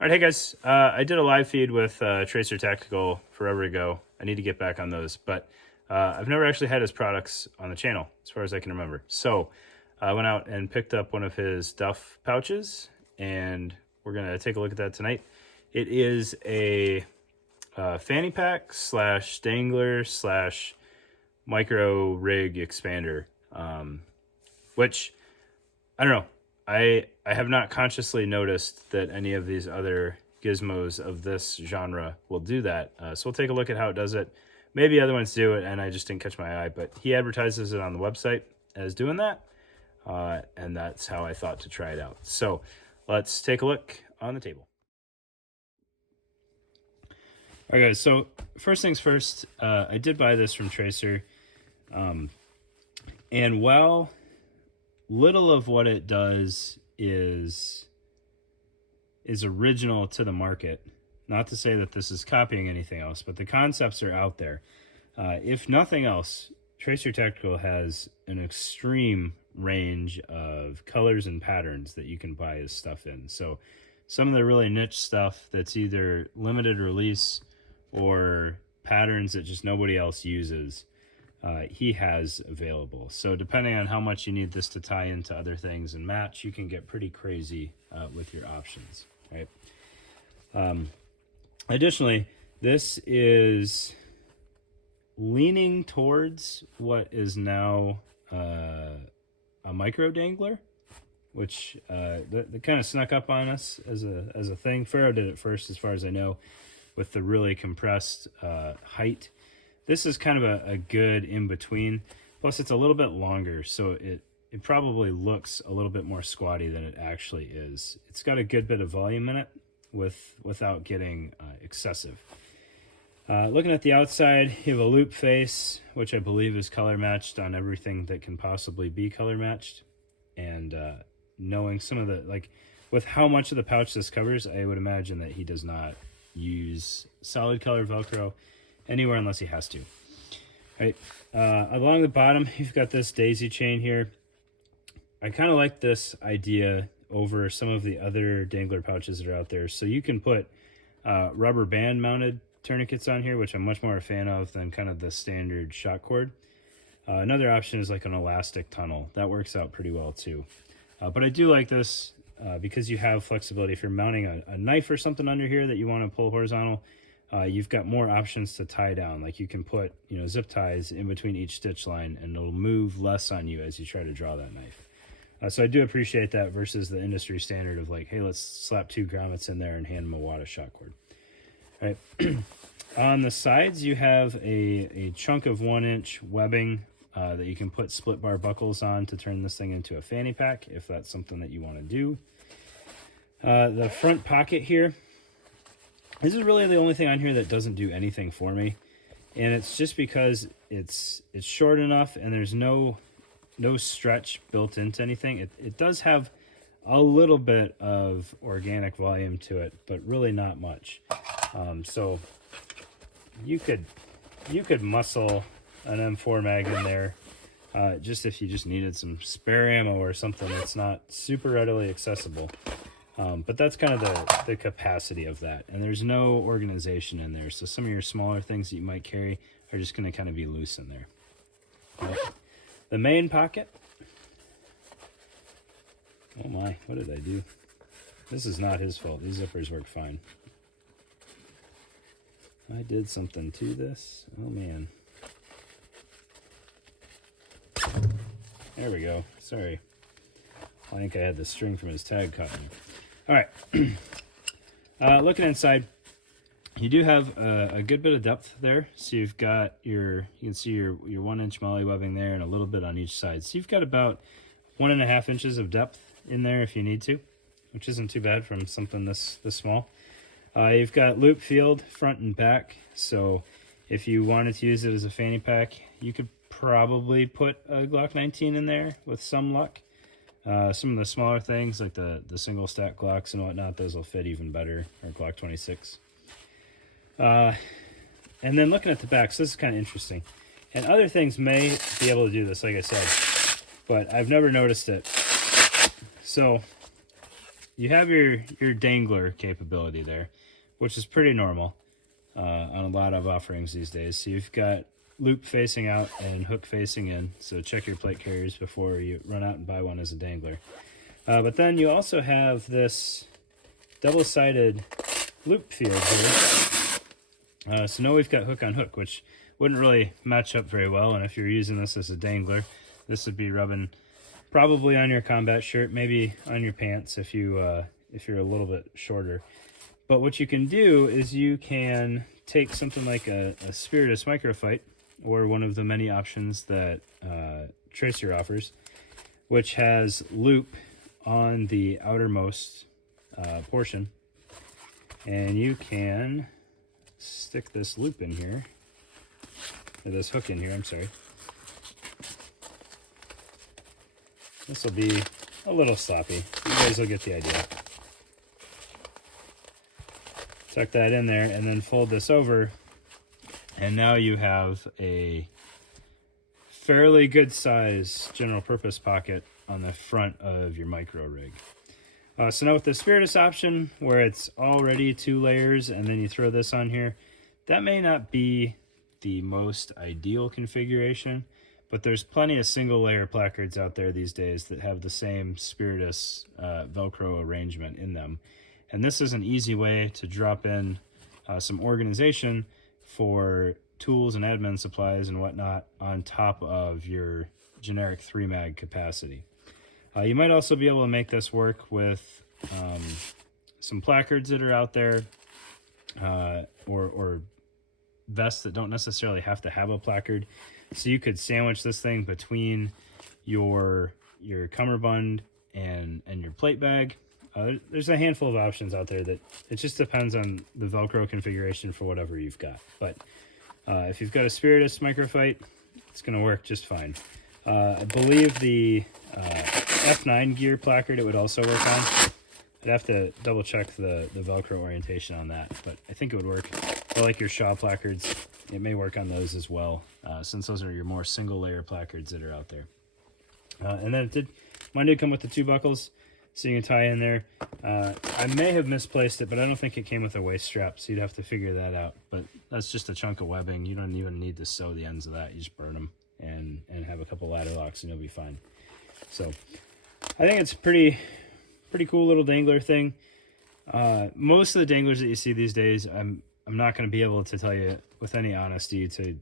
All right, hey guys. I did a live feed with Tracer Tactical forever ago. I need to get back on those, but I've never actually had his products on the channel, as far as I can remember. So I went out and picked up one of his DUFF pouches, and we're gonna take a look at that tonight. It is a fanny pack slash dangler slash micro rig expander, which I don't know. I have not consciously noticed that any of these other gizmos of this genre will do that. So we'll take a look at how it does it. Maybe other ones do it, and I just didn't catch my eye. But he advertises it on the website as doing that, and that's how I thought to try it out. So let's take a look on the table. All right, guys. So first things first, I did buy this from Tracer, and while little of what it does is original to the market. Not to say that this is copying anything else, but the concepts are out there. If nothing else, Tracer Tactical has an extreme range of colors and patterns that you can buy his stuff in. So some of the really niche stuff that's either limited release or patterns that just nobody else uses, he has available. So depending on how much you need this to tie into other things and match, you can get pretty crazy with your options, right? Additionally, this is leaning towards what is now a micro dangler, which that kind of snuck up on us as a thing. Pharaoh did it first, as far as I know, with the really compressed height. This is kind of a good in-between. Plus, it's a little bit longer, so it probably looks a little bit more squatty than it actually is. It's got a good bit of volume in it without getting excessive. Looking at the outside, you have a loop face, which I believe is color matched on everything that can possibly be color matched. And knowing some of the, with how much of the pouch this covers, I would imagine that he does not use solid color Velcro anywhere unless he has to. Right, along the bottom, you've got this daisy chain here. I kind of like this idea over some of the other dangler pouches that are out there. So you can put rubber band mounted tourniquets on here, which I'm much more a fan of than kind of the standard shock cord. Another option is like an elastic tunnel. That works out pretty well too. But I do like this because you have flexibility. If you're mounting a knife or something under here that you want to pull horizontal, you've got more options to tie down. Like you can put, zip ties in between each stitch line, and it'll move less on you as you try to draw that knife. So I do appreciate that versus the industry standard of like, hey, let's slap 2 grommets in there and hand them a wad of shock cord. All right. On the sides, you have a chunk of 1-inch webbing that you can put split bar buckles on to turn this thing into a fanny pack, if that's something that you want to do. The front pocket here, this is really the only thing on here that doesn't do anything for me. And it's just because it's short enough and there's no stretch built into anything. It does have a little bit of organic volume to it, but really not much. So you could muscle an M4 mag in there, just if you just needed some spare ammo or something that's not super readily accessible. But that's kind of the capacity of that. And there's no organization in there. So some of your smaller things that you might carry are just going to kind of be loose in there. Right. The main pocket. Oh my, what did I do? This is not his fault. These zippers work fine. I did something to this. Oh man. There we go. Sorry. I think I had the string from his tag caught in there. All right, looking inside, you do have a good bit of depth there. So you've got you can see your 1-inch molly webbing there and a little bit on each side. So you've got about 1.5 inches of depth in there if you need to, which isn't too bad from something this small. You've got loop field front and back. So if you wanted to use it as a fanny pack, you could probably put a Glock 19 in there with some luck. Some of the smaller things like the single stack Glocks and whatnot, those will fit even better, or Glock 26. And then looking at the back, so this is kind of interesting. And other things may be able to do this, like I said, but I've never noticed it. So you have your dangler capability there, which is pretty normal on a lot of offerings these days. So you've got loop facing out and hook facing in, so check your plate carriers before you run out and buy one as a dangler. But then you also have this double-sided loop field here. So now we've got hook on hook, which wouldn't really match up very well, and if you're using this as a dangler, this would be rubbing probably on your combat shirt, maybe on your pants if you're a little bit shorter. But what you can do is you can take something like a Spiritus Microfight, or one of the many options that Tracer offers, which has loop on the outermost portion, and you can stick this loop in here, or this hook in here, I'm sorry. This will be a little sloppy. You guys will get the idea. Tuck that in there and then fold this over, and now you have a fairly good size general purpose pocket on the front of your micro rig. So now with the Spiritus option, where it's already 2 layers and then you throw this on here, that may not be the most ideal configuration, but there's plenty of single layer placards out there these days that have the same Spiritus Velcro arrangement in them. And this is an easy way to drop in some organization for tools and admin supplies and whatnot on top of your generic 3-mag capacity. You might also be able to make this work with some placards that are out there, or vests that don't necessarily have to have a placard. So you could sandwich this thing between your cummerbund and your plate bag. There's a handful of options out there that it just depends on the Velcro configuration for whatever you've got. But if you've got a Spiritus Microfight, it's going to work just fine. I believe the F9 gear placard it would also work on. I'd have to double check the Velcro orientation on that, but I think it would work. Or like your Shaw placards, it may work on those as well, since those are your more single layer placards that are out there. And then mine did come with the 2 buckles, so you can tie in there. I may have misplaced it, but I don't think it came with a waist strap, so you'd have to figure that out. But that's just a chunk of webbing. You don't even need to sew the ends of that. You just burn them and have a couple ladder locks and you'll be fine. So I think it's pretty cool little dangler thing. Most of the danglers that you see these days, I'm not going to be able to tell you with any honesty to,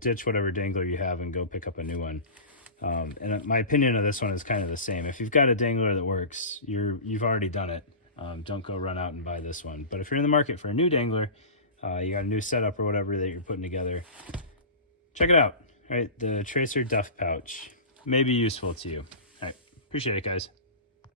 ditch whatever dangler you have and go pick up a new one. And my opinion of this one is kind of the same. If you've got a dangler that works, you've already done it. Don't go run out and buy this one. But if you're in the market for a new dangler, you got a new setup or whatever that you're putting together, check it out. All right, the Tracer DUFF pouch may be useful to you. All right, appreciate it, guys.